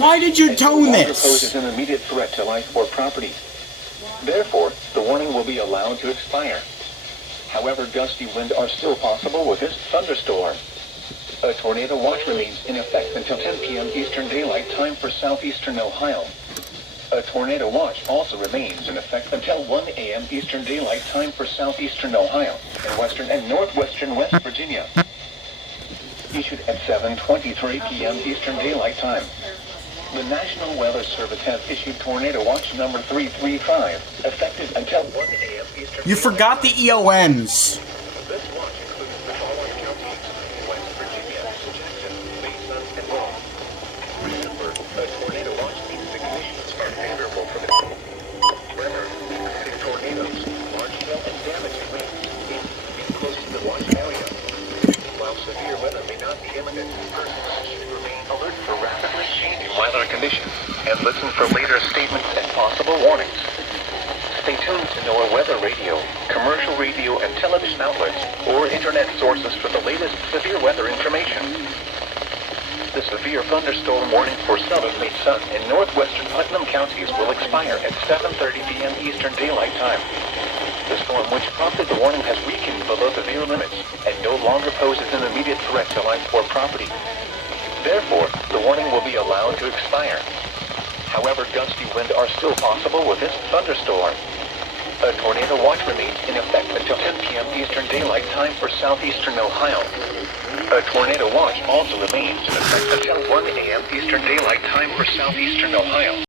Why did you tone this? Poses an immediate threat to life or property. Therefore, the warning will be allowed to expire. However, gusty winds are still possible with this thunderstorm. A tornado watch remains in effect until 10 p.m. Eastern Daylight Time for southeastern Ohio. A tornado watch also remains in effect until 1 a.m. Eastern Daylight Time for southeastern Ohio and western and northwestern West Virginia. Issued at 7:23 p.m. Eastern Daylight Time. The National Weather Service has issued Tornado Watch number 335, effective until 1 a.m. Eastern. You forgot the EONs. This watch includes the following counties: West Virginia, Jackson, Mason, and Rome. Remember, a tornado watch means the conditions are favorable for the weather. In tornadoes, large hail and damaging winds means be close to the watch area. While severe weather may not be imminent, persons should remain alert for rapidly changing weather conditions and listen for later statements and possible warnings. Stay tuned to NOAA Weather Radio, commercial radio and television outlets, or internet sources for the latest severe weather information. The severe thunderstorm warning for southern Mason and northwestern Putnam counties will expire at 7:30 p.m. Eastern Daylight Time. The storm which prompted the warning has weakened below severe limits and no longer poses an immediate threat to life or property. Therefore, the warning will be allowed to expire. However, gusty winds are still possible with this thunderstorm. A tornado watch remains in effect until 10 p.m. Eastern Daylight Time for southeastern Ohio. A tornado watch also remains in effect until 1 a.m. Eastern Daylight Time for southeastern Ohio.